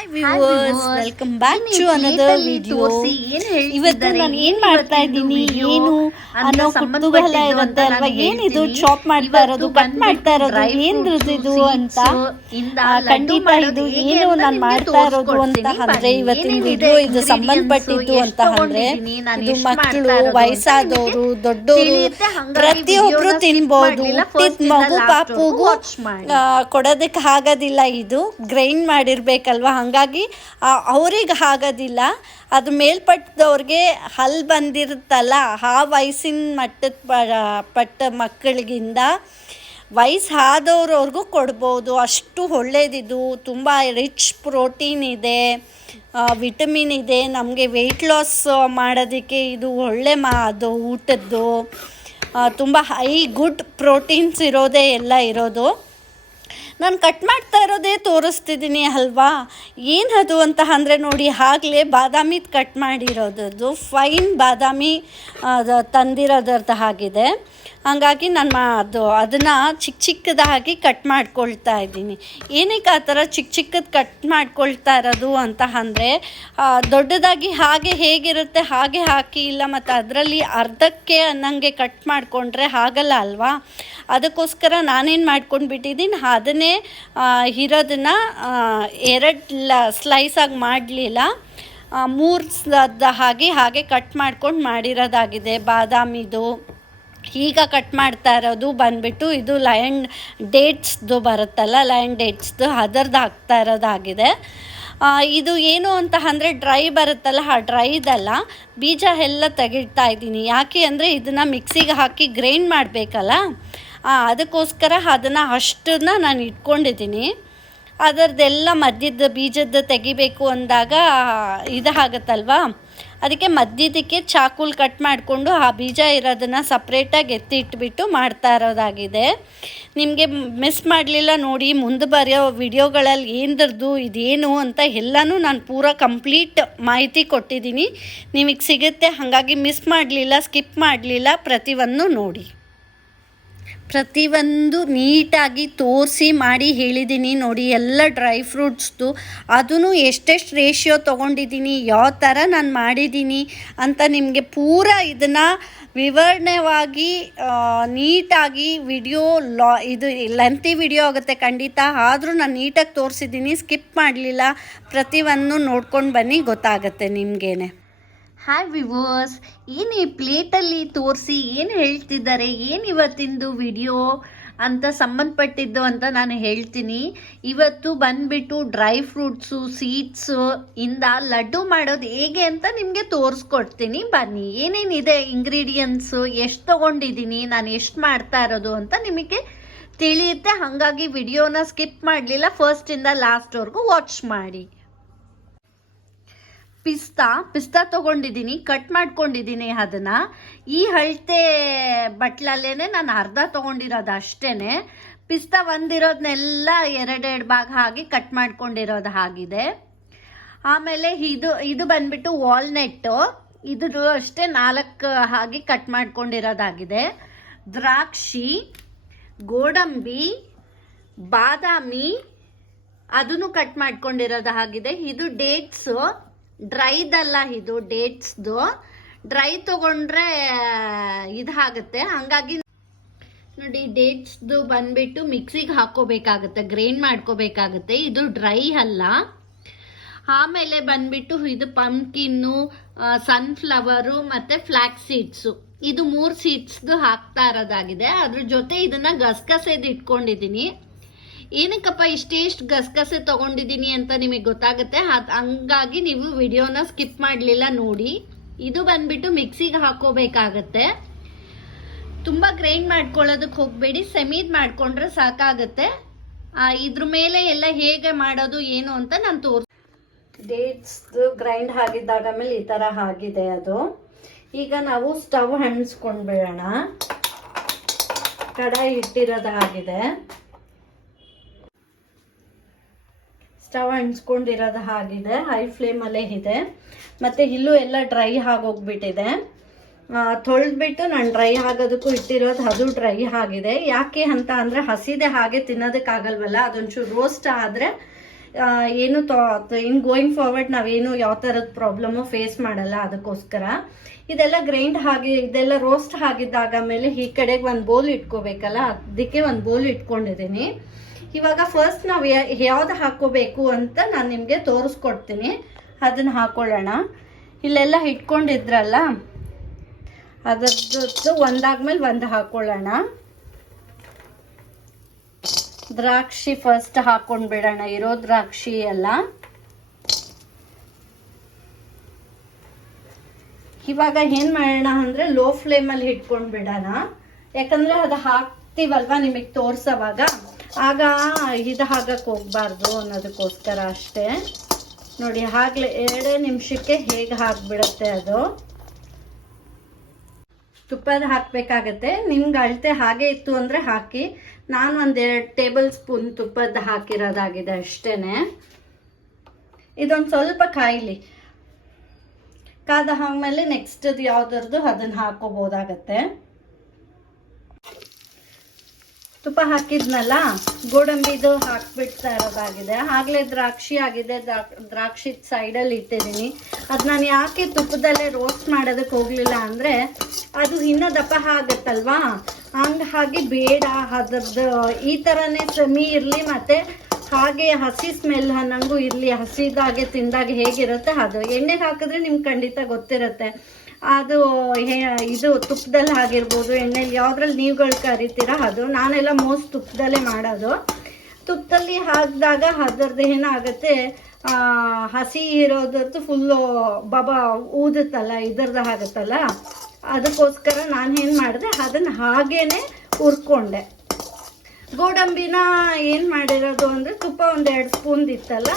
Hi viewers, welcome back to another video. ಇವತ್ತು ನಾನು ಏನು ಮಾಡ್ತಾ ಇದ್ದೀನಿ ಏನು ಅನ್ನೋ ಕುತೂಹಲ ಇರುತ್ತೆ ಅಲ್ವಾ. ಏನಿದು ಚಾಪ್ ಮಾಡ್ತಾ ಇರೋದು, ಕಟ್ ಮಾಡ್ತಾ ಇರೋದು, ಏನ್ದು ಅಂತ ಖಂಡಿತ ಇದು ಏನು ನಾನು ಮಾಡ್ತಾ ಇರೋದು ಅಂತ ಅಂದ್ರೆ ಇವತ್ತಿನ ವಿಡಿಯೋ ಇದು ಸಂಬಂಧಪಟ್ಟಿದ್ದು ಅಂತ ಅಂದ್ರೆ ಇದು ಮಕ್ಕಳು, ವಯಸ್ಸಾದವರು, ದೊಡ್ಡವರು ಪ್ರತಿಯೊಬ್ರು ತಿನ್ಬಹುದು. ಹುಟ್ಟಿದ ಮಗು ಪಾಪುಗೂ ಕೊಡೋದಕ್ಕೆ ಆಗೋದಿಲ್ಲ. ಇದು ಗ್ರೈಂಡ್ ಮಾಡಿರ್ಬೇಕಲ್ವಾ, ಹಾಗಾಗಿ ಅವ್ರಿಗೆ ಆಗೋದಿಲ್ಲ. ಅದು ಮೇಲ್ಪಟ್ಟದವ್ರಿಗೆ ಹಲ್ ಬಂದಿರುತ್ತಲ್ಲ, ಆ ವಯಸ್ಸಿನ ಪಟ್ಟ ಮಕ್ಕಳಿಗಿಂದ ವಯಸ್ಸಾದವ್ರವ್ರಿಗೂ ಕೊಡ್ಬೋದು. ಅಷ್ಟು ಒಳ್ಳೇದಿದು. ತುಂಬ ರಿಚ್ ಪ್ರೋಟೀನ್ ಇದೆ, ವಿಟಮಿನ್ ಇದೆ. ನಮಗೆ ವೆಯ್ಟ್ ಲಾಸ್ ಮಾಡೋದಕ್ಕೆ ಇದು ಒಳ್ಳೆ ಅದು ಊಟದ್ದು. ತುಂಬ ಹೈ ಗುಡ್ ಪ್ರೋಟೀನ್ಸ್ ಇರೋದೇ ಎಲ್ಲ ಇರೋದು. ನಾನು ಕಟ್ ಮಾಡ್ತಾ ಇರೋದೇ ತೋರಿಸ್ತಿದ್ದೀನಿ ಅಲ್ವಾ. ಏನದು ಅಂತ ಅಂದರೆ ನೋಡಿ, ಆಗಲೇ ಬಾದಾಮಿದು ಕಟ್ ಮಾಡಿರೋದು, ಫೈನ್ ಬಾದಾಮಿ ತಂದಿರೋದ್ರದ್ದು ಆಗಿದೆ. ಹಾಗಾಗಿ ನಾನು ಅದನ್ನು ಚಿಕ್ಕದಾಗಿ ಕಟ್ ಮಾಡ್ಕೊಳ್ತಾ ಇದ್ದೀನಿ. ಏನಕ್ಕೆ ಆ ಥರ ಚಿಕ್ಕದು ಕಟ್ ಮಾಡ್ಕೊಳ್ತಾ ಇರೋದು ಅಂತ ಅಂದರೆ, ದೊಡ್ಡದಾಗಿ ಹಾಗೆ ಹೇಗಿರುತ್ತೆ ಹಾಗೆ ಹಾಕಿ ಇಲ್ಲ, ಮತ್ತು ಅದರಲ್ಲಿ ಅರ್ಧಕ್ಕೆ ಅನ್ನಂಗೆ ಕಟ್ ಮಾಡಿಕೊಂಡ್ರೆ ಆಗಲ್ಲ ಅಲ್ವಾ. ಅದಕ್ಕೋಸ್ಕರ ನಾನೇನು ಮಾಡ್ಕೊಂಡ್ಬಿಟ್ಟಿದ್ದೀನಿ, ಅದನ್ನೇ ಇರೋದನ್ನು ಎರಡು ಸ್ಲೈಸಾಗಿ ಮಾಡಲಿಲ್ಲ, 3 ಹಾಗೆ ಕಟ್ ಮಾಡ್ಕೊಂಡು ಮಾಡಿರೋದಾಗಿದೆ ಬಾದಾಮಿದು. ಈಗ ಕಟ್ ಮಾಡ್ತಾ ಇರೋದು ಬಂದುಬಿಟ್ಟು ಇದು ಲಯನ್ ಡೇಟ್ಸ್ದು ಬರುತ್ತಲ್ಲ, ಲಯನ್ ಡೇಟ್ಸ್ದು ಅದರದ್ದು ಹಾಕ್ತಾ ಇರೋದಾಗಿದೆ. ಇದು ಏನು ಅಂತ ಅಂದರೆ ಡ್ರೈ ಬರುತ್ತಲ್ಲ, ಆ ಡ್ರೈದಲ್ಲ, ಬೀಜ ಎಲ್ಲ ತೆಗಿತಾ ಇದ್ದೀನಿ. ಯಾಕೆ ಅಂದರೆ ಇದನ್ನು ಮಿಕ್ಸಿಗೆ ಹಾಕಿ ಗ್ರೈಂಡ್ ಮಾಡಬೇಕಲ್ಲ, ಅದಕ್ಕೋಸ್ಕರ ಅದನ್ನು ಅಷ್ಟನ್ನು ನಾನು ಇಟ್ಕೊಂಡಿದ್ದೀನಿ. ಅದರದ್ದೆಲ್ಲ ಮಧ್ಯದ ಬೀಜದ್ದು ತೆಗಿಬೇಕು ಅಂದಾಗ ಇದಾಗತ್ತಲ್ವ, ಅದಕ್ಕೆ ಮಧ್ಯದಕ್ಕೆ ಚಾಕುಲ್ ಕಟ್ ಮಾಡಿಕೊಂಡು ಆ ಬೀಜ ಇರೋದನ್ನು ಸಪ್ರೇಟಾಗಿ ಎತ್ತಿಟ್ಬಿಟ್ಟು ಮಾಡ್ತಾ ಇರೋದಾಗಿದೆ. ನಿಮಗೆ ಮಿಸ್ ಮಾಡಲಿಲ್ಲ ನೋಡಿ, ಮುಂದೆ ಬರೋ ವಿಡಿಯೋಗಳಲ್ಲಿ ಏನರದ್ದು ಇದೇನು ಅಂತ ಎಲ್ಲನೂ ನಾನು ಪೂರಾ ಕಂಪ್ಲೀಟ್ ಮಾಹಿತಿ ಕೊಟ್ಟಿದ್ದೀನಿ, ನಿಮಗೆ ಸಿಗುತ್ತೆ. ಹಾಗಾಗಿ ಮಿಸ್ ಮಾಡಲಿಲ್ಲ, ಸ್ಕಿಪ್ ಮಾಡಲಿಲ್ಲ, ಪ್ರತಿಯೊಂದು ನೋಡಿ. ಪ್ರತಿಯೊಂದು ನೀಟಾಗಿ ತೋರಿಸಿ ಮಾಡಿ ಹೇಳಿದ್ದೀನಿ ನೋಡಿ. ಎಲ್ಲ ಡ್ರೈ ಫ್ರೂಟ್ಸ್ದು ಅದೂ ಎಷ್ಟೆಷ್ಟು ರೇಷಿಯೋ ತೊಗೊಂಡಿದ್ದೀನಿ, ಯಾವ ಥರ ನಾನು ಮಾಡಿದ್ದೀನಿ ಅಂತ ನಿಮಗೆ ಪೂರಾ ಇದನ್ನು ವಿವರಣೆವಾಗಿ ನೀಟಾಗಿ ವಿಡಿಯೋ ಇದು ಲೆಂತಿ ವಿಡಿಯೋ ಆಗುತ್ತೆ ಖಂಡಿತ, ಆದರೂ ನಾನು ನೀಟಾಗಿ ತೋರಿಸಿದ್ದೀನಿ, ಸ್ಕಿಪ್ ಮಾಡಲಿಲ್ಲ. ಪ್ರತಿಯೊಂದು ನೋಡ್ಕೊಂಡು ಬನ್ನಿ, ಗೊತ್ತಾಗುತ್ತೆ ನಿಮಗೇನೆ. ಹಾಯ್ ವಿವರ್ಸ್, ಏನು ಈ ಪ್ಲೇಟಲ್ಲಿ ತೋರಿಸಿ ಏನು ಹೇಳ್ತಿದ್ದಾರೆ, ಏನು ಇವತ್ತಿಂದು ವಿಡಿಯೋ ಅಂತ ಸಂಬಂಧಪಟ್ಟಿದ್ದು ಅಂತ ನಾನು ಹೇಳ್ತೀನಿ. ಇವತ್ತು ಬಂದುಬಿಟ್ಟು ಡ್ರೈ ಫ್ರೂಟ್ಸು, ಸೀಡ್ಸು ಇಂದ ಲಡ್ಡು ಮಾಡೋದು ಹೇಗೆ ಅಂತ ನಿಮಗೆ ತೋರಿಸ್ಕೊಡ್ತೀನಿ ಬನ್ನಿ. ಏನೇನಿದೆ ಇಂಗ್ರೀಡಿಯೆಂಟ್ಸು, ಎಷ್ಟು ತೊಗೊಂಡಿದ್ದೀನಿ, ನಾನು ಎಷ್ಟು ಮಾಡ್ತಾ ಇರೋದು ಅಂತ ನಿಮಗೆ ತಿಳಿಯುತ್ತೆ. ಹಾಗಾಗಿ ವಿಡಿಯೋನ ಸ್ಕಿಪ್ ಮಾಡಲಿಲ್ಲ, ಫಸ್ಟಿಂದ ಲಾಸ್ಟ್ವರೆಗೂ ವಾಚ್ ಮಾಡಿ. ಪಿಸ್ತಾ ತೊಗೊಂಡಿದ್ದೀನಿ, ಕಟ್ ಮಾಡ್ಕೊಂಡಿದ್ದೀನಿ ಅದನ್ನು. ಈ ಅಳತೆ ಬಟ್ಲಲ್ಲೇ ನಾನು ಅರ್ಧ ತೊಗೊಂಡಿರೋದು ಅಷ್ಟೇ. ಪಿಸ್ತಾ ಒಂದಿರೋದನ್ನೆಲ್ಲ 2 ಭಾಗ ಆಗಿ ಕಟ್ ಮಾಡ್ಕೊಂಡಿರೋದು ಆಗಿದೆ. ಆಮೇಲೆ ಇದು ಬಂದ್ಬಿಟ್ಟು ವಾಲ್ನಟ್ಟು, ಇದು ಅಷ್ಟೇ 4 ಆಗಿ ಕಟ್ ಮಾಡ್ಕೊಂಡಿರೋದಾಗಿದೆ. ದ್ರಾಕ್ಷಿ, ಗೋಡಂಬಿ, ಬಾದಾಮಿ ಅದನ್ನು ಕಟ್ ಮಾಡ್ಕೊಂಡಿರೋದು ಆಗಿದೆ. ಇದು ಡೇಟ್ಸು, ಡ್ರೈದಲ್ಲ, ಇದು ಡೇಟ್ಸ್ದು. ಡ್ರೈ ತೊಗೊಂಡ್ರೆ ಇದಾಗುತ್ತೆ, ಹಂಗಾಗಿ ನೋಡಿ ಡೇಟ್ಸ್ದು ಬಂದ್ಬಿಟ್ಟು ಮಿಕ್ಸಿಗೆ ಹಾಕೋಬೇಕಾಗುತ್ತೆ, ಗ್ರೈಂಡ್ ಮಾಡ್ಕೋಬೇಕಾಗುತ್ತೆ. ಇದು ಡ್ರೈ ಅಲ್ಲ. ಆಮೇಲೆ ಬಂದ್ಬಿಟ್ಟು ಇದು ಪಂಪ್ಕಿನ್ನು, ಸನ್ಫ್ಲವರು ಮತ್ತು ಫ್ಲ್ಯಾಕ್ಸ್ ಸೀಡ್ಸು, ಇದು 3 ಸೀಡ್ಸ್ದು ಹಾಕ್ತಾ ಇರೋದಾಗಿದೆ. ಅದ್ರ ಜೊತೆ ಇದನ್ನು ಗಸಗಸೆದು ಇಟ್ಕೊಂಡಿದ್ದೀನಿ. ಏನಕ್ಕಪ್ಪ ಇಷ್ಟೇಷ್ಟು ಗಸಗಸೆ ತೊಗೊಂಡಿದ್ದೀನಿ ಅಂತ ನಿಮಗೆ ಗೊತ್ತಾಗುತ್ತೆ, ಹಂಗಾಗಿ ನೀವು ವಿಡಿಯೋನ ಸ್ಕಿಪ್ ಮಾಡಲಿಲ್ಲ ನೋಡಿ. ಇದು ಬಂದ್ಬಿಟ್ಟು ಮಿಕ್ಸಿಗೆ ಹಾಕೋಬೇಕಾಗತ್ತೆ, ತುಂಬ ಗ್ರೈಂಡ್ ಮಾಡ್ಕೊಳ್ಳೋದಕ್ಕೆ ಹೋಗಬೇಡಿ, ಸೆಮೀದ್ ಮಾಡಿಕೊಂಡ್ರೆ ಸಾಕಾಗುತ್ತೆ. ಇದ್ರ ಮೇಲೆ ಎಲ್ಲ ಹೇಗೆ ಮಾಡೋದು ಏನು ಅಂತ ನಾನು ಡೇಟ್ಸ್ದು ಗ್ರೈಂಡ್ ಆಗಿದ್ದಾದ್ಮೇಲೆ ಈ ಥರ ಆಗಿದೆ ಅದು. ಈಗ ನಾವು ಸ್ಟವ್ ಹಣ್ಸ್ಕೊಂಡ್ಬಿಡೋಣ. ಕಡಾಯಿ ಇಟ್ಟಿರೋದಾಗಿದೆ, ಸ್ಟವ್ ಹಣ್ಸ್ಕೊಂಡಿರೋದು ಆಗಿದೆ, ಹೈ ಫ್ಲೇಮಲ್ಲೇ ಇದೆ. ಮತ್ತು ಇಲ್ಲೂ ಎಲ್ಲ ಡ್ರೈ ಆಗೋಗ್ಬಿಟ್ಟಿದೆ. ತೊಳೆದ್ಬಿಟ್ಟು ನಾನು ಡ್ರೈ ಆಗೋದಕ್ಕೂ ಇಟ್ಟಿರೋದು, ಅದು ಡ್ರೈ ಆಗಿದೆ. ಯಾಕೆ ಅಂತ ಅಂದರೆ ಹಸಿದೆ ಹಾಗೆ ತಿನ್ನೋದಕ್ಕಾಗಲ್ವಲ್ಲ, ಅದೊಂಚೂರು ರೋಸ್ಟ್ ಆದರೆ ಏನು ಇನ್ ಗೋಯಿಂಗ್ ಫಾರ್ವರ್ಡ್ ನಾವೇನು ಯಾವ ಥರದ ಪ್ರಾಬ್ಲಮ್ಮು ಫೇಸ್ ಮಾಡಲ್ಲ. ಅದಕ್ಕೋಸ್ಕರ ಇದೆಲ್ಲ ಇದೆಲ್ಲ ರೋಸ್ಟ್ ಆಗಿದ್ದಾಗ ಮೇಲೆ ಈ ಕಡೆಗೆ ಒಂದು ಬೌಲ್ ಇಟ್ಕೋಬೇಕಲ್ಲ, ಅದಕ್ಕೆ ಒಂದು ಬೌಲ್ ಇಟ್ಕೊಂಡಿದ್ದೀನಿ. ಇವಾಗ ಫಸ್ಟ್ ನಾವು ಯಾವ್ದು ಹಾಕೋಬೇಕು ಅಂತ ನಾನು ನಿಮಗೆ ತೋರಿಸ್ಕೊಡ್ತೀನಿ. ಅದನ್ನು ಹಾಕೊಳ್ಳೋಣ. ಇಲ್ಲೆಲ್ಲ ಇಟ್ಕೊಂಡಿದ್ರಲ್ಲ, ಅದರದ್ದು ಒಂದಾದ್ಮೇಲೆ ಒಂದು ಹಾಕೊಳ್ಳೋಣ. ದ್ರಾಕ್ಷಿ ಫಸ್ಟ್ ಹಾಕೊಂಡು ಬಿಡೋಣ, ಇರೋ ದ್ರಾಕ್ಷಿ ಎಲ್ಲ. ಇವಾಗ ಏನ್ ಮಾಡೋಣ ಅಂದ್ರೆ ಲೋ ಫ್ಲೇಮಲ್ಲಿ ಇಟ್ಕೊಂಡು ಬಿಡೋಣ. ಯಾಕಂದ್ರೆ ಅದು ಹಾಕ್ತಿವಲ್ವಾ ನಿಮಗೆ ತೋರ್ಸೋವಾಗ, ಆಗ ಇದು ಹಾಕಕ್ಕೆ ಹೋಗ್ಬಾರ್ದು ಅನ್ನೋದಕ್ಕೋಸ್ಕರ ಅಷ್ಟೇ. ನೋಡಿ ಆಗ್ಲೇ 2 ನಿಮಿಷಕ್ಕೆ ಹೇಗೆ ಹಾಕ್ಬಿಡುತ್ತೆ ಅದು. ತುಪ್ಪದ ಹಾಕಬೇಕಾಗತ್ತೆ. ನಿಮ್ಗೆ ಅಳತೆ ಹಾಗೆ ಇತ್ತು ಅಂದರೆ ಹಾಕಿ. ನಾನು 1-2 ಟೇಬಲ್ ಸ್ಪೂನ್ ತುಪ್ಪದ ಹಾಕಿರೋದಾಗಿದೆ ಅಷ್ಟೇನೆ. ಇದೊಂದು ಸ್ವಲ್ಪ ಕಾಯಿಲಿ, ಕಾದ ಆದ್ಮೇಲೆ ನೆಕ್ಸ್ಟ್ ಯಾವ್ದರದ್ದು ಅದನ್ನು ಹಾಕೋಬೋದಾಗತ್ತೆ. ತುಪ್ಪ ಹಾಕಿದ್ನಲ್ಲ, ಗೋಡಂಬಿದು ಹಾಕ್ಬಿಡ್ತಾ ಇರೋದಾಗಿದೆ. ಆಗಲೇ ದ್ರಾಕ್ಷಿ ಆಗಿದೆ, ದ್ರಾಕ್ಷಿ ಸೈಡಲ್ಲಿ ಇಟ್ಟಿದ್ದೀನಿ. ಅದು ನಾನು ಯಾಕೆ ತುಪ್ಪದಲ್ಲೇ ರೋಸ್ಟ್ ಮಾಡೋದಕ್ಕೆ ಹೋಗಲಿಲ್ಲ ಅಂದರೆ ಅದು ಇನ್ನೂ ದಪ್ಪ ಆಗುತ್ತಲ್ವಾ, ಹಾಗೆ ಬೇಡ. ಅದರದ್ದು ಈ ಥರನೇ ಸೆಮಿ ಇರಲಿ, ಮತ್ತು ಹಾಗೆ ಹಸಿ ಸ್ಮೆಲ್ ಅನ್ನಂಗೂ ಇರಲಿ. ಹಸಿದಾಗೆ ತಿಂದಾಗ ಹೇಗಿರುತ್ತೆ ಅದು. ಎಣ್ಣೆಗೆ ಹಾಕಿದ್ರೆ ನಿಮ್ಗೆ ಖಂಡಿತ ಗೊತ್ತಿರುತ್ತೆ ಅದು. ಇದು ತುಪ್ಪದಲ್ಲಿ ಆಗಿರ್ಬೋದು, ಎಣ್ಣೆಲಿ ಯಾವುದ್ರಲ್ಲಿ ನೀವುಗಳು ಕರಿತೀರ ಅದು. ನಾನೆಲ್ಲ ಮೋಸ್ಟ್ ತುಪ್ಪದಲ್ಲೇ ಮಾಡೋದು. ತುಪ್ಪದಲ್ಲಿ ಹಾಕಿದಾಗ ಅದರದ್ದು ಏನಾಗುತ್ತೆ, ಹಸಿ ಇರೋದ್ರದ್ದು ಫುಲ್ಲು ಊದುತ್ತಲ್ಲ, ಇದರದ್ದು ಆಗುತ್ತಲ್ಲ. ಅದಕ್ಕೋಸ್ಕರ ನಾನೇನು ಮಾಡಿದೆ, ಅದನ್ನು ಹಾಗೇನೆ ಹುರ್ಕೊಂಡೆ. ಗೋಡಂಬಿನ ಏನು ಮಾಡಿರೋದು ಅಂದರೆ ತುಪ್ಪ 1-2 ಸ್ಪೂನ್ ಇತ್ತಲ್ಲ,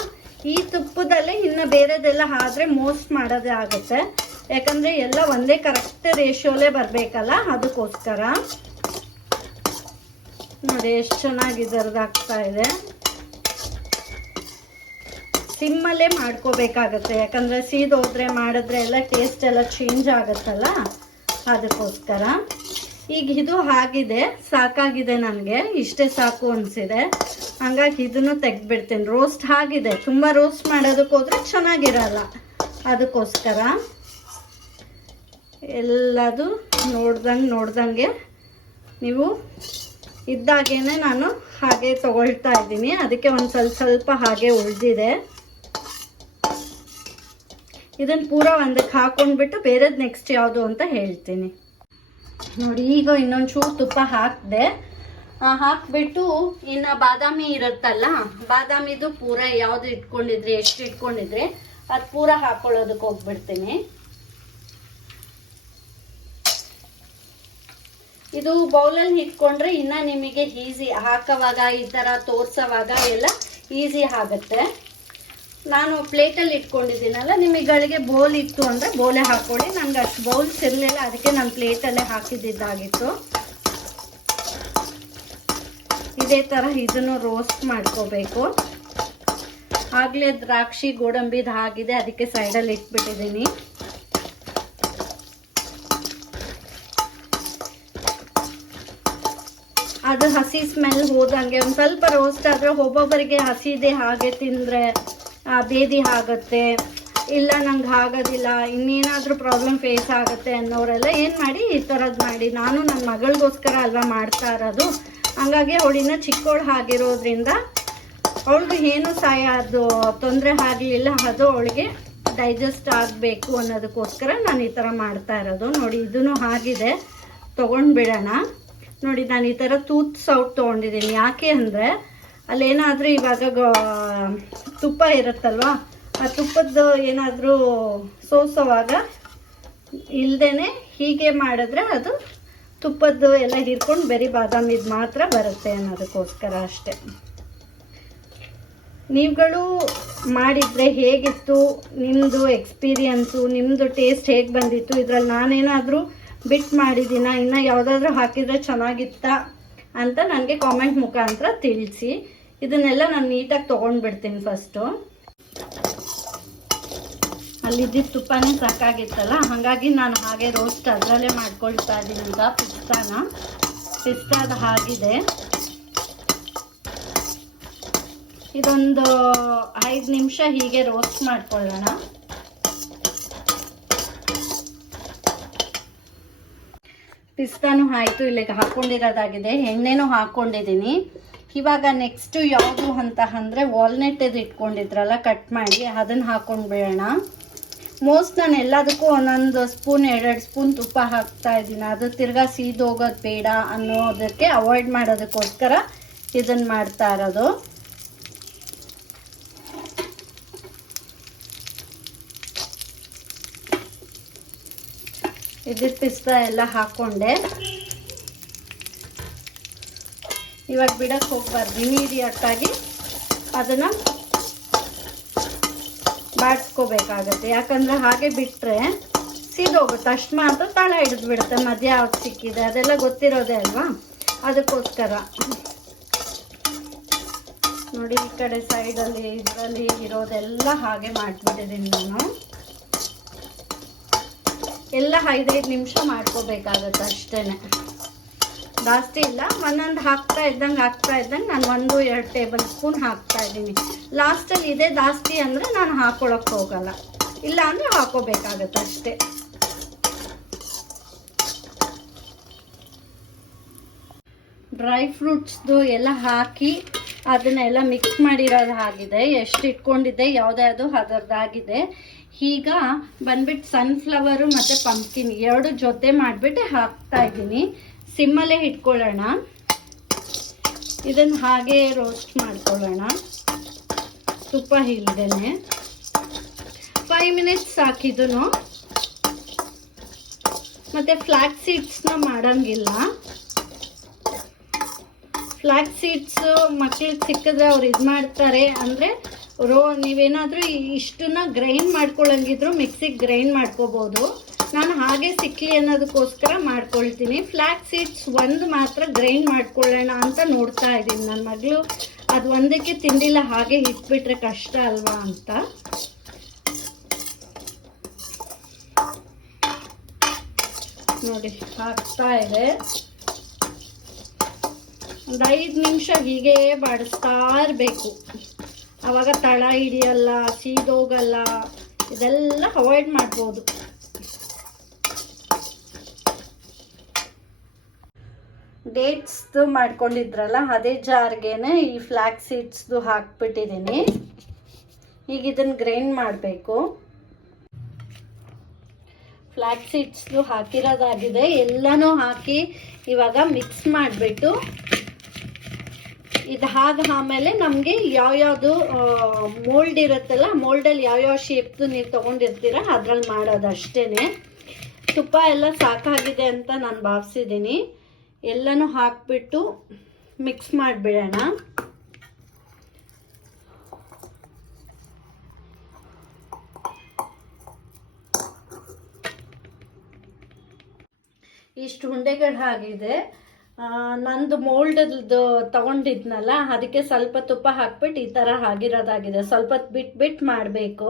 ಈ ತುಪ್ಪದಲ್ಲೇ ಇನ್ನು ಬೇರೆದೆಲ್ಲ ಆದರೆ ಮೋಸ್ಟ್ ಮಾಡೋದೇ ಆಗುತ್ತೆ. ಯಾಕಂದರೆ ಎಲ್ಲ ಒಂದೇ ಕರೆಕ್ಟ್ ರೇಷಿಯೋಲೇ ಬರಬೇಕಲ್ಲ, ಅದಕ್ಕೋಸ್ಕರ. ನೋಡಿ ಎಷ್ಟು ಚೆನ್ನಾಗಿ ಇದರದಾಗ್ತಾ ಇದೆ. ಸಿಮ್ಮಲ್ಲೇ ಮಾಡ್ಕೋಬೇಕಾಗತ್ತೆ, ಯಾಕಂದರೆ ಸೀದೋದ್ರೆ ಮಾಡಿದ್ರೆ ಎಲ್ಲ ಟೇಸ್ಟ್ ಎಲ್ಲ ಚೇಂಜ್ ಆಗುತ್ತಲ್ಲ, ಅದಕ್ಕೋಸ್ಕರ. ಈಗ ಇದು ಆಗಿದೆ, ಸಾಕಾಗಿದೆ ನನಗೆ, ಇಷ್ಟೇ ಸಾಕು ಅನಿಸಿದೆ. ಹಂಗಾಗಿ ಇದನ್ನು ತೆಗೆದ್ಬಿಡ್ತೀನಿ. ರೋಸ್ಟ್ ಆಗಿದೆ, ತುಂಬ ರೋಸ್ಟ್ ಮಾಡೋದಕ್ಕೆ ಹೋದರೆ ಚೆನ್ನಾಗಿರಲ್ಲ, ಅದಕ್ಕೋಸ್ಕರ. ಎಲ್ಲದು ನೋಡ್ದಂಗೆ ನೀವು ಇದ್ದಾಗೇನೆ ನಾನು ಹಾಗೆ ತಗೊಳ್ತಾ ಇದ್ದೀನಿ. ಅದಕ್ಕೆ ಒಂದು ಸ್ವಲ್ಪ ಹಾಗೆ ಉಳಿದಿದೆ. ಇದನ್ನು ಪೂರ ಒಂದಕ್ಕೆ ಹಾಕೊಂಡ್ಬಿಟ್ಟು ಬೇರೆದು ನೆಕ್ಸ್ಟ್ ಯಾವುದು ಅಂತ ಹೇಳ್ತೀನಿ. ನೋಡಿ ಈಗ ಇನ್ನೊಂಚೂರು ತುಪ್ಪ ಹಾಕಿದೆ. ಹಾಕ್ಬಿಟ್ಟು ಇನ್ನು ಬಾದಾಮಿ ಇರುತ್ತಲ್ಲ, ಬಾದಾಮಿದು ಪೂರ ಯಾವುದು ಇಟ್ಕೊಂಡಿದ್ರೆ, ಎಷ್ಟು ಇಟ್ಕೊಂಡಿದ್ರೆ ಅದು ಪೂರ ಹಾಕೊಳ್ಳೋದಕ್ಕೆ ಹೋಗ್ಬಿಡ್ತೀನಿ. ಇದು ಬೌಲಲ್ಲಿ ಇಟ್ಕೊಂಡ್ರೆ ಇನ್ನು ನಿಮಗೆ ಈಸಿ, ಹಾಕೋವಾಗ ಈ ಥರ ತೋರಿಸೋವಾಗ ಎಲ್ಲ ಈಸಿ ಆಗುತ್ತೆ. ನಾನು ಪ್ಲೇಟಲ್ಲಿ ಇಟ್ಕೊಂಡಿದ್ದೀನಲ್ಲ, ನಿಮಗಳಿಗೆ ಬೌಲ್ ಇತ್ತು ಅಂದರೆ ಬೋಲೆ ಹಾಕ್ಕೊಳ್ಳಿ. ನನಗೆ ಅಷ್ಟು ಬೌಲ್ಸ್ ಇರಲಿಲ್ಲ, ಅದಕ್ಕೆ ನಾನು ಪ್ಲೇಟಲ್ಲೇ ಹಾಕಿದ್ದಾಗಿತ್ತು. ಇದೇ ಥರ ಇದನ್ನು ರೋಸ್ಟ್ ಮಾಡ್ಕೋಬೇಕು. ಆಗಲೇ ದ್ರಾಕ್ಷಿ ಗೋಡಂಬಿದು ಆಗಿದೆ, ಅದಕ್ಕೆ ಸೈಡಲ್ಲಿ ಇಟ್ಬಿಟ್ಟಿದ್ದೀನಿ. ಅದು ಹಸಿ ಸ್ಮೆಲ್ ಹೋದಂಗೆ ಒಂದು ಸ್ವಲ್ಪ ರೋಸ್ಟ್ ಆದರೆ, ಒಬ್ಬೊಬ್ಬರಿಗೆ ಹಸಿದೆ ಹಾಗೆ ತಿಂದರೆ ಬೇದಿ ಆಗುತ್ತೆ, ಇಲ್ಲ ನಂಗೆ ಆಗೋದಿಲ್ಲ, ಇನ್ನೇನಾದರೂ ಪ್ರಾಬ್ಲಮ್ ಫೇಸ್ ಆಗುತ್ತೆ ಅನ್ನೋರೆಲ್ಲ ಏನು ಮಾಡಿ ಈ ಥರದ್ದು ಮಾಡಿ. ನಾನು ನನ್ನ ಮಗಳಿಗೋಸ್ಕರ ಅಲ್ವಾ ಮಾಡ್ತಾ ಇರೋದು, ಹಂಗಾಗಿ ಅವಳಿನ್ನ ಚಿಕ್ಕವಳು ಆಗಿರೋದ್ರಿಂದ ಅವಳಿಗೆ ಏನು ಅದು ತೊಂದರೆ ಆಗಲಿಲ್ಲ. ಅದು ಅವಳಿಗೆ ಡೈಜೆಸ್ಟ್ ಆಗಬೇಕು ಅನ್ನೋದಕ್ಕೋಸ್ಕರ ನಾನು ಈ ಥರ ಮಾಡ್ತಾ ಇರೋದು. ನೋಡಿ ಇದೂ ಆಗಿದೆ, ತೊಗೊಂಡ್ಬಿಡೋಣ. ನೋಡಿ ನಾನು ಈ ಥರ ಟೂತ್ ಸೌಟ್ ತೊಗೊಂಡಿದ್ದೀನಿ. ಯಾಕೆ ಅಂದರೆ ಅಲ್ಲೇನಾದರೂ ಇವಾಗ ತುಪ್ಪ ಇರುತ್ತಲ್ವ, ಆ ತುಪ್ಪದ್ದು ಏನಾದರೂ ಸೋಸೋವಾಗ ಇಲ್ಲದೇ ಹೀಗೆ ಮಾಡಿದ್ರೆ ಅದು ತುಪ್ಪದ್ದು ಎಲ್ಲ ಹಿರ್ಕೊಂಡು ಬರೀ ಬಾದಾಮಿದು ಮಾತ್ರ ಬರುತ್ತೆ ಅನ್ನೋದಕ್ಕೋಸ್ಕರ ಅಷ್ಟೆ. ನೀವುಗಳು ಮಾಡಿದರೆ ಹೇಗಿತ್ತು, ನಿಮ್ಮದು ಎಕ್ಸ್ಪೀರಿಯನ್ಸು, ನಿಮ್ಮದು ಟೇಸ್ಟ್ ಹೇಗೆ ಬಂದಿತ್ತು, ಇದರಲ್ಲಿ ನಾನೇನಾದರೂ ಬಿಟ್ಟು ಮಾಡಿದ್ದೀನ, ಇನ್ನು ಯಾವುದಾದ್ರೂ ಹಾಕಿದರೆ ಚೆನ್ನಾಗಿತ್ತಾ ಅಂತ ನನಗೆ ಕಾಮೆಂಟ್ ಮುಖಾಂತರ ತಿಳಿಸಿ. ಇದನ್ನೆಲ್ಲ ನಾನು ನೀಟಾಗಿ ತೊಗೊಂಡ್ಬಿಡ್ತೀನಿ ಫಸ್ಟು. ಅಲ್ಲಿದ್ದಿದ್ದು ತುಪ್ಪನೇ ಸಾಕಾಗಿತ್ತಲ್ಲ, ಹಾಗಾಗಿ ನಾನು ಹಾಗೆ ರೋಸ್ಟ್ ಅದರಲ್ಲೇ ಮಾಡ್ಕೊಳ್ತಾ ಇದ್ದೀನಿ. ಈಗ ಪಿಸ್ತಾದ ಆಗಿದೆ. ಇದೊಂದು 5 ನಿಮಿಷ ಹೀಗೆ ರೋಸ್ಟ್ ಮಾಡ್ಕೊಳ್ಳೋಣ. ಪಿಸ್ತಾನು ಆಯಿತು, ಇಲ್ಲಿಗೆ ಹಾಕ್ಕೊಂಡಿರೋದಾಗಿದೆ. ಎಣ್ಣೆನೂ ಹಾಕ್ಕೊಂಡಿದ್ದೀನಿ. ಇವಾಗ ನೆಕ್ಸ್ಟು ಯಾವುದು ಅಂತ ಅಂದರೆ ವಾಲ್ನಟ್ ಇದು ಇಟ್ಕೊಂಡಿದ್ರಲ್ಲ ಕಟ್ ಮಾಡಿ, ಅದನ್ನು ಹಾಕ್ಕೊಂಡು ಬಿಡೋಣ. ಮೋಸ್ಟ್ ನಾನು ಎಲ್ಲದಕ್ಕೂ ಒಂದೊಂದು ಸ್ಪೂನ್ 2 ಸ್ಪೂನ್ ತುಪ್ಪ ಹಾಕ್ತಾ ಇದ್ದೀನಿ. ಅದು ತಿರ್ಗಾ ಸೀದೋಗೋದು ಬೇಡ ಅನ್ನೋದಕ್ಕೆ, ಅವಾಯ್ಡ್ ಮಾಡೋದಕ್ಕೋಸ್ಕರ ಇದನ್ನು ಮಾಡ್ತಾ ಇರೋದು. ಇದಿಟ್ಟು ಪಿಸ್ತಾ ಎಲ್ಲ ಹಾಕ್ಕೊಂಡೆ. ಇವಾಗ ಬಿಡಕ್ಕೆ ಹೋಗ್ಬಾರ್ದು, ಇಮಿಡಿಯೇಟಾಗಿ ಅದನ್ನು ಬಾಡಿಸ್ಕೋಬೇಕಾಗತ್ತೆ. ಯಾಕಂದರೆ ಹಾಗೆ ಬಿಟ್ಟರೆ ಸೀದೋಗುತ್ತೆ. ಅಷ್ಟು ಮಾತ್ರ ತಳ ಹಿಡಿದು ಬಿಡುತ್ತೆ. ಮಧ್ಯ ಯಾವ್ದು ಸಿಕ್ಕಿದೆ ಅದೆಲ್ಲ ಗೊತ್ತಿರೋದೇ ಅಲ್ವಾ, ಅದಕ್ಕೋಸ್ಕರ. ನೋಡಿ, ಈ ಕಡೆ ಸೈಡಲ್ಲಿ ಇದರಲ್ಲಿ ಇರೋದೆಲ್ಲ ಹಾಗೆ ಮಾಡಿಬಿಟ್ಟಿದ್ದೀನಿ ನಾನು. ಎಲ್ಲ 5-5 ನಿಮಿಷ ಮಾಡ್ಕೋಬೇಕಾಗತ್ತೆ ಅಷ್ಟೇ, ಜಾಸ್ತಿ ಇಲ್ಲ. ಒಂದೊಂದು ಹಾಕ್ತಾ ಇದ್ದಂಗೆ ನಾನು 1-2 ಟೇಬಲ್ ಸ್ಪೂನ್ ಹಾಕ್ತಾ ಇದ್ದೀನಿ. ಲಾಸ್ಟಲ್ಲಿ ಇದೆ ಜಾಸ್ತಿ ಅಂದರೆ ನಾನು ಹಾಕ್ಕೊಳಕ್ಕೆ ಹೋಗಲ್ಲ, ಇಲ್ಲ ಅಂದರೆ ಹಾಕೋಬೇಕಾಗತ್ತೆ ಅಷ್ಟೇ. ಡ್ರೈ ಫ್ರೂಟ್ಸ್ದು ಎಲ್ಲ ಹಾಕಿ ಅದನ್ನೆಲ್ಲ ಮಿಕ್ಸ್ ಮಾಡಿರೋದು ಆಗಿದೆ. ಎಷ್ಟು ಇಟ್ಕೊಂಡಿದ್ದೆ ಯಾವುದ್ಯಾವುದು ಅದರದ್ದಾಗಿದೆ. ಈಗ ಬಂದ್ಬಿಟ್ಟು ಸನ್ಫ್ಲವರು ಮತ್ತು ಪಂಪ್ಕಿನ್ 2 ಜೊತೆ ಮಾಡಿಬಿಟ್ಟು ಹಾಕ್ತಾ ಇದ್ದೀನಿ. ಸಿಮ್ಮಲ್ಲೇ ಇಟ್ಕೊಳ್ಳೋಣ. ಇದನ್ನು ಹಾಗೆ ರೋಸ್ಟ್ ಮಾಡ್ಕೊಳ್ಳೋಣ ತುಪ್ಪ ಇಲ್ಲದೇನೆ. 5 ಮಿನಿಟ್ಸ್ ಹಾಕಿದನು. ಮತ್ತು ಫ್ಲ್ಯಾಕ್ಸ್ ಸೀಡ್ಸ್ನ ಮಾಡೋಂಗಿಲ್ಲ. ಫ್ಲ್ಯಾಕ್ಸ್ ಸೀಡ್ಸು ಮಕ್ಳಿಗೆ ಸಿಕ್ಕಿದ್ರೆ ಅವ್ರು ಇದು ಮಾಡ್ತಾರೆ ಅಂದರೆ ನೀವೇನಾದರೂ ಇಷ್ಟನ್ನ ಗ್ರೈಂಡ್ ಮಾಡ್ಕೊಳ್ಳಂಗಿದ್ರು ಮಿಕ್ಸಿಗೆ ಗ್ರೈಂಡ್ ಮಾಡ್ಕೋಬೋದು. ನಾನು ಹಾಗೆ ಸಿಕ್ಕಲಿ ಅನ್ನೋದಕ್ಕೋಸ್ಕರ ಮಾಡ್ಕೊಳ್ತೀನಿ. ಫ್ಲ್ಯಾಕ್ಸ್ ಸೀಡ್ಸ್ ಒಂದು ಮಾತ್ರ ಗ್ರೈಂಡ್ ಮಾಡ್ಕೊಳ್ಳೋಣ ಅಂತ ನೋಡ್ತಾ ಇದ್ದೀನಿ. ನನ್ನ ಮಗಳು ಅದು ಒಂದಕ್ಕೆ ತಿಂದಿಲ್ಲ, ಹಾಗೆ ಇಟ್ಬಿಟ್ರೆ ಕಷ್ಟ ಅಲ್ವಾ ಅಂತ. ನೋಡಿ ಹಾಕ್ತಾ ಇದೆ. ಒಂದು 5 ನಿಮಿಷ ಹೀಗೆ ಬಾಡಿಸ್ತಾ ಇರಬೇಕು. ಆವಾಗ ತಳ ಹಿಡಿಯಲ್ಲ, ಸೀದೋಗಲ್ಲ. ಇದೆಲ್ಲ ಅವಾಯ್ಡ್ ಮಾಡ್ಬೋದು. ಡೇಟ್ಸ್ದು ಮಾಡ್ಕೊಂಡಿದ್ರಲ್ಲ ಅದೇ ಜಾರ್ಗೇನೆ ಈ ಫ್ಲ್ಯಾಕ್ಸ್ ಸೀಡ್ಸ್ದು ಹಾಕ್ಬಿಟ್ಟಿದ್ದೀನಿ. ಈಗ ಇದನ್ನು ಗ್ರೈಂಡ್ ಮಾಡಬೇಕು. ಫ್ಲ್ಯಾಕ್ಸ್ ಸೀಡ್ಸ್ದು ಹಾಕಿರೋದಾಗಿದೆ. ಎಲ್ಲನೂ ಹಾಕಿ ಇವಾಗ ಮಿಕ್ಸ್ ಮಾಡಿಬಿಟ್ಟು ಇದು ಆಮೇಲೆ ನಮಗೆ ಯಾವ್ಯಾವುದು ಮೋಲ್ಡ್ ಇರುತ್ತಲ್ಲ, ಮೋಲ್ಡಲ್ಲಿ ಯಾವ್ಯಾವ ಶೇಪ್ದು ನೀವು ತೊಗೊಂಡಿರ್ತೀರ ಅದ್ರಲ್ಲಿ ಮಾಡೋದು ಅಷ್ಟೇ. ತುಪ್ಪ ಎಲ್ಲ ಸಾಕಾಗಿದೆ ಅಂತ ನಾನು ಭಾವಿಸಿದ್ದೀನಿ. ಎಲ್ಲನೂ ಹಾಕ್ಬಿಟ್ಟು ಮಿಕ್ಸ್ ಮಾಡಿಬಿಡೋಣ. ಇಷ್ಟು ಉಂಡೆಗಳು ಆಗಿದೆ. ನಂದು ಮೋಲ್ಡದ್ದು ತಗೊಂಡಿದ್ನಲ್ಲ ಅದಕ್ಕೆ ಸ್ವಲ್ಪ ತುಪ್ಪ ಹಾಕ್ಬಿಟ್ಟು ಈ ಥರ ಆಗಿರೋದಾಗಿದೆ. ಸ್ವಲ್ಪ ಬಿಟ್ಟು ಮಾಡಬೇಕು.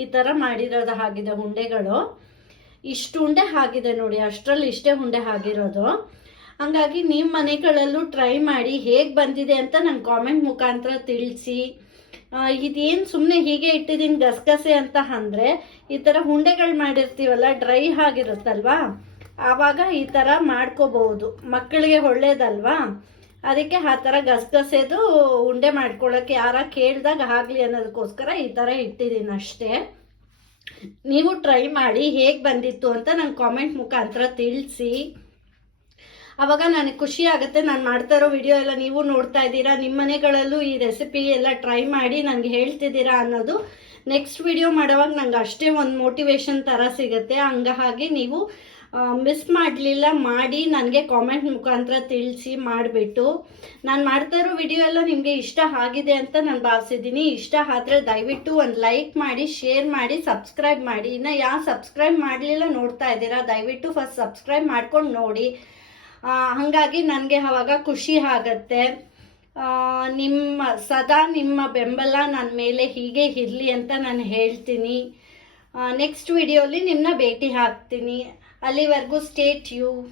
ಈ ಥರ ಮಾಡಿರೋದು ಆಗಿದೆ ಉಂಡೆಗಳು. ಇಷ್ಟು ಉಂಡೆ ಆಗಿದೆ ನೋಡಿ, ಅಷ್ಟರಲ್ಲಿ ಇಷ್ಟೇ ಉಂಡೆ ಆಗಿರೋದು. ಹಂಗಾಗಿ ನಿಮ್ಮ ಮನೆಗಳಲ್ಲೂ ಟ್ರೈ ಮಾಡಿ ಹೇಗೆ ಬಂದಿದೆ ಅಂತ ನಂಗೆ ಕಾಮೆಂಟ್ ಮುಖಾಂತರ ತಿಳಿಸಿ. ಇದೇನು ಸುಮ್ಮನೆ ಹೀಗೆ ಇಟ್ಟಿದ್ದೀನಿ ಗಸಗಸೆ ಅಂತ ಅಂದರೆ, ಈ ಥರ ಉಂಡೆಗಳು ಮಾಡಿರ್ತೀವಲ್ಲ ಡ್ರೈ ಆಗಿರುತ್ತಲ್ವಾ, ಆವಾಗ ಈ ಥರ ಮಾಡ್ಕೋಬಹುದು. ಮಕ್ಕಳಿಗೆ ಒಳ್ಳೇದಲ್ವಾ, ಅದಕ್ಕೆ ಆ ಥರ ಗಸಗಸೆದು ಉಂಡೆ ಮಾಡ್ಕೊಳ್ಳೋಕ್ಕೆ ಯಾರ ಕೇಳಿದಾಗ ಆಗಲಿ ಅನ್ನೋದಕ್ಕೋಸ್ಕರ ಈ ಥರ ಇಟ್ಟಿದ್ದೀನಿ ಅಷ್ಟೇ. ನೀವು ಟ್ರೈ ಮಾಡಿ ಹೇಗೆ ಬಂದಿತ್ತು ಅಂತ ನಂಗೆ ಕಾಮೆಂಟ್ ಮುಖಾಂತರ ತಿಳಿಸಿ. ಆವಾಗ ನನಗೆ ಖುಷಿ ಆಗುತ್ತೆ. ನಾನು ಮಾಡ್ತಾ ಇರೋ ವಿಡಿಯೋ ಎಲ್ಲ ನೀವು ನೋಡ್ತಾ ಇದ್ದೀರಾ, ನಿಮ್ಮ ಮನೆಗಳಲ್ಲೂ ಈ ರೆಸಿಪಿ ಎಲ್ಲ ಟ್ರೈ ಮಾಡಿ ನನಗೆ ಹೇಳ್ತಿದ್ದೀರಾ ಅನ್ನೋದು ನೆಕ್ಸ್ಟ್ ವಿಡಿಯೋ ಮಾಡೋವಾಗ ನಂಗೆ ಅಷ್ಟೇ ಒಂದು ಮೋಟಿವೇಶನ್ ಥರ ಸಿಗುತ್ತೆ. ಹಾಗಾಗಿ ನೀವು ಮಿಸ್ ಮಾಡಲಿಲ್ಲ, ಮಾಡಿ ನನಗೆ ಕಾಮೆಂಟ್ ಮುಖಾಂತರ ತಿಳಿಸಿ ಮಾಡಿಬಿಟ್ಟು. ನಾನು ಮಾಡ್ತಾ ಇರೋ ವಿಡಿಯೋ ಎಲ್ಲ ನಿಮಗೆ ಇಷ್ಟ ಆಗಿದೆ ಅಂತ ನಾನು ಭಾವಿಸಿದ್ದೀನಿ. ಇಷ್ಟ ಆದರೆ ದಯವಿಟ್ಟು ಒಂದು ಲೈಕ್ ಮಾಡಿ, ಶೇರ್ ಮಾಡಿ, ಸಬ್ಸ್ಕ್ರೈಬ್ ಮಾಡಿ. ಇನ್ನು ಯಾರು ಸಬ್ಸ್ಕ್ರೈಬ್ ಮಾಡಲಿಲ್ಲ ನೋಡ್ತಾ ಇದ್ದೀರಾ, ದಯವಿಟ್ಟು ಫಸ್ಟ್ ಸಬ್ಸ್ಕ್ರೈಬ್ ಮಾಡ್ಕೊಂಡು ನೋಡಿ. ಹಾಗಾಗಿ ನನಗೆ ಆವಾಗ ಖುಷಿ ಆಗತ್ತೆ. ಸದಾ ನಿಮ್ಮ ಬೆಂಬಲ ನನ್ನ ಮೇಲೆ ಹೀಗೆ ಇರಲಿ ಅಂತ ನಾನು ಹೇಳ್ತೀನಿ. ನೆಕ್ಸ್ಟ್ ವಿಡಿಯೋಲಿ ನಿಮ್ಮನ್ನ ಭೇಟಿ ಆಗ್ತೀನಿ. ಅಲ್ಲಿವರೆಗೂ ಸ್ಟೇ ಟ್ಯೂನ್.